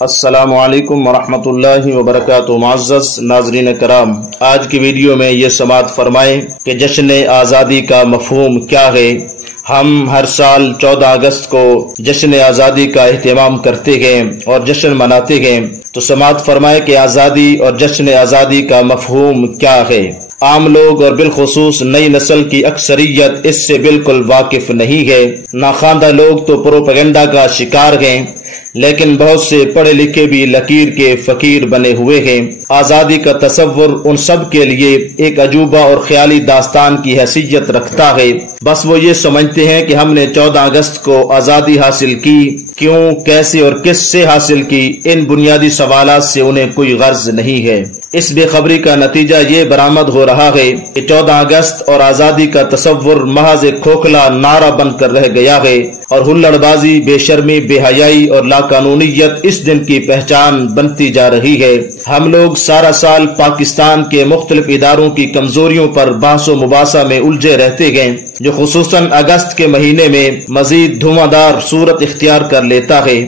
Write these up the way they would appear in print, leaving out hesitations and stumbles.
السلام علیکم ورحمۃ اللہ وبرکاتہ۔ معزز ناظرین کرام، آج کی ویڈیو میں یہ سماعت فرمائیں کہ جشن آزادی کا مفہوم کیا ہے۔ ہم ہر سال 14 اگست کو جشن آزادی کا اہتمام کرتے ہیں اور جشن مناتے ہیں، تو سماعت فرمائیں کہ آزادی اور جشن آزادی کا مفہوم کیا ہے۔ عام لوگ اور بالخصوص نئی نسل کی اکثریت اس سے بالکل واقف نہیں ہے۔ ناخواندہ لوگ تو پروپیگنڈا کا شکار ہیں، لیکن بہت سے پڑھے لکھے بھی لکیر کے فقیر بنے ہوئے ہیں۔ آزادی کا تصور ان سب کے لیے ایک عجوبہ اور خیالی داستان کی حیثیت رکھتا ہے۔ بس وہ یہ سمجھتے ہیں کہ ہم نے 14 اگست کو آزادی حاصل کی، کیوں، کیسے اور کس سے حاصل کی، ان بنیادی سوالات سے انہیں کوئی غرض نہیں ہے۔ اس بے خبری کا نتیجہ یہ برآمد ہو رہا ہے کہ 14 اگست اور آزادی کا تصور محض ایک کھوکھلا نعرہ بن کر رہ گیا ہے، اور ہلڑ بازی، بے شرمی، بے حیائی اور لاقانونیت اس دن کی پہچان بنتی جا رہی ہے۔ ہم لوگ سارا سال پاکستان کے مختلف اداروں کی کمزوریوں پر بحث و مباحثہ میں الجھے رہتے ہیں، جو خصوصاً اگست کے مہینے میں مزید دھواں دار صورت اختیار کر لیتا ہے۔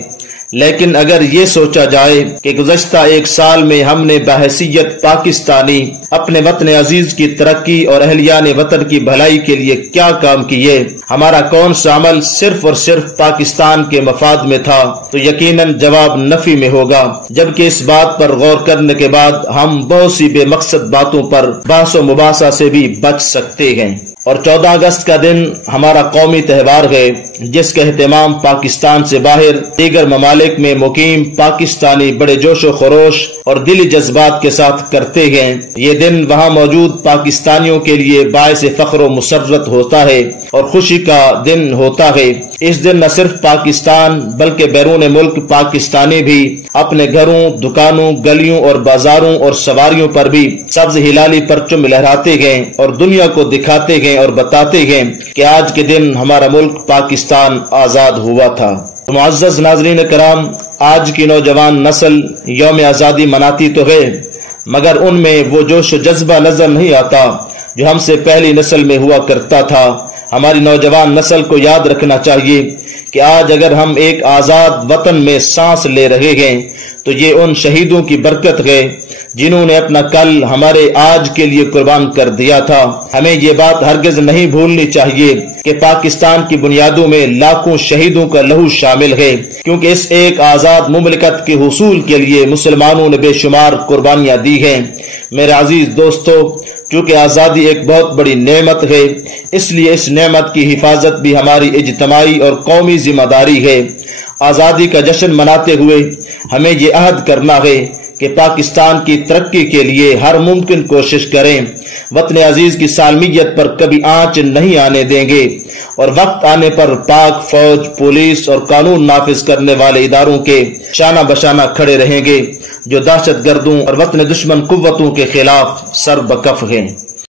لیکن اگر یہ سوچا جائے کہ گزشتہ ایک سال میں ہم نے بحیثیت پاکستانی اپنے وطن عزیز کی ترقی اور اہلیان وطن کی بھلائی کے لیے کیا کام کیے، ہمارا کون سا عمل صرف اور صرف پاکستان کے مفاد میں تھا، تو یقیناً جواب نفی میں ہوگا۔ جبکہ اس بات پر غور کرنے کے بعد ہم بہت سی بے مقصد باتوں پر بحث و مباحثہ سے بھی بچ سکتے ہیں۔ اور 14 اگست کا دن ہمارا قومی تہوار ہے، جس کا اہتمام پاکستان سے باہر دیگر ممالک میں مقیم پاکستانی بڑے جوش و خروش اور دلی جذبات کے ساتھ کرتے ہیں۔ یہ دن وہاں موجود پاکستانیوں کے لیے باعث فخر و مسرت ہوتا ہے اور خوشی کا دن ہوتا ہے۔ اس دن نہ صرف پاکستان بلکہ بیرون ملک پاکستانی بھی اپنے گھروں، دکانوں، گلیوں اور بازاروں اور سواریوں پر بھی سبز ہلالی پرچم لہراتے ہیں اور دنیا کو دکھاتے ہیں اور بتاتے ہیں کہ آج کے دن ہمارا ملک پاکستان آزاد ہوا تھا۔ معزز ناظرین کرام، آج کی نوجوان نسل یوم آزادی مناتی تو ہے، مگر ان میں وہ جوش و جذبہ نظر نہیں آتا جو ہم سے پہلی نسل میں ہوا کرتا تھا۔ ہماری نوجوان نسل کو یاد رکھنا چاہیے کہ آج اگر ہم ایک آزاد وطن میں سانس لے رہے ہیں تو یہ ان شہیدوں کی برکت ہے جنہوں نے اپنا کل ہمارے آج کے لیے قربان کر دیا تھا۔ ہمیں یہ بات ہرگز نہیں بھولنی چاہیے کہ پاکستان کی بنیادوں میں لاکھوں شہیدوں کا لہو شامل ہے، کیونکہ اس ایک آزاد مملکت کے حصول کے لیے مسلمانوں نے بے شمار قربانیاں دی ہیں۔ میرے عزیز دوستو، چونکہ آزادی ایک بہت بڑی نعمت ہے، اس لیے اس نعمت کی حفاظت بھی ہماری اجتماعی اور قومی ذمہ داری ہے۔ آزادی کا جشن مناتے ہوئے ہمیں یہ عہد کرنا ہے کہ پاکستان کی ترقی کے لیے ہر ممکن کوشش کریں، وطن عزیز کی سالمیت پر کبھی آنچ نہیں آنے دیں گے، اور وقت آنے پر پاک فوج، پولیس اور قانون نافذ کرنے والے اداروں کے شانہ بشانہ کھڑے رہیں گے جو دہشت گردوں اور وطن دشمن قوتوں کے خلاف سر بکف ہیں۔